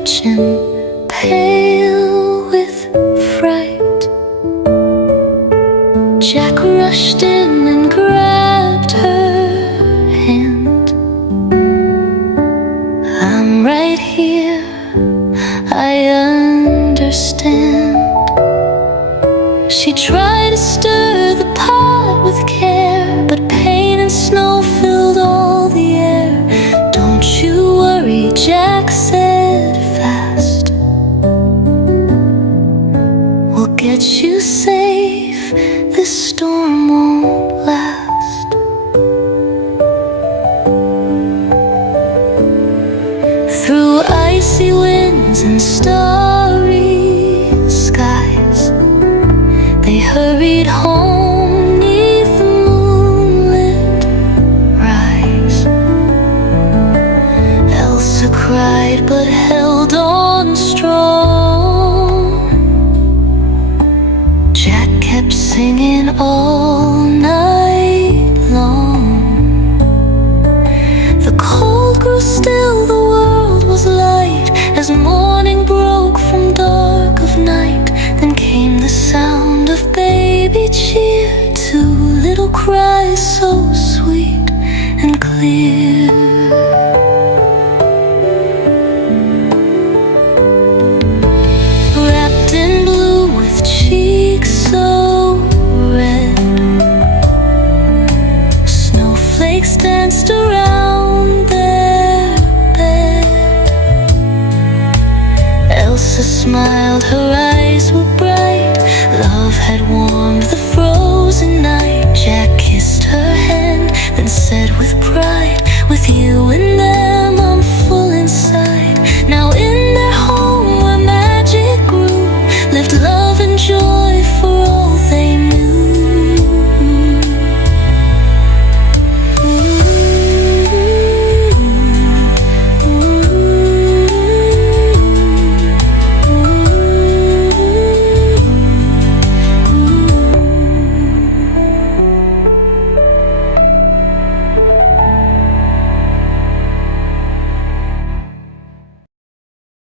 kitchen, pale with fright. Jack rushed in and grabbed her hand. I'm right here, I understand. She tried to stir the pot with care, but pain and snow filled all the air. Don't you worry, Jack said fast. We'll get you safe, this storm won't last. Through icy winds and starry skies, they hurried home 'neath the moonlit rise. Elsa cried but held on strong. Jack kept singing all night long. The cold grew still, the world was light as morning broke from dark of night. Then came the sound of baby cheer, two little cries so sweet and clear. Wrapped in blue with cheeks so red, snowflakes danced around their bed. Elsa smiled, her eyes were bright. Love had warmed the frozen night. Jack kissed her hand, then said with pride, with you and them I'm full inside. Now in their home where magic grew, lived love and joy for all